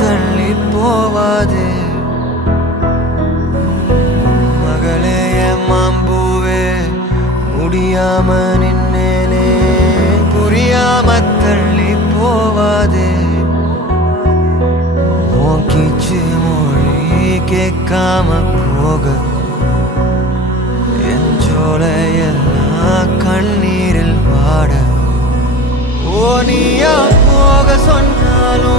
தள்ளி போவாது மகளே மாம்பூவே முடியாம நின்னேனே புரியாம தள்ளி போவாது கீச்சு மொழி கேட்காம போக என் ஜோலையெல்லாம் கண்ணீரில் வாட ஓ நீயா போக சொன்னாலும்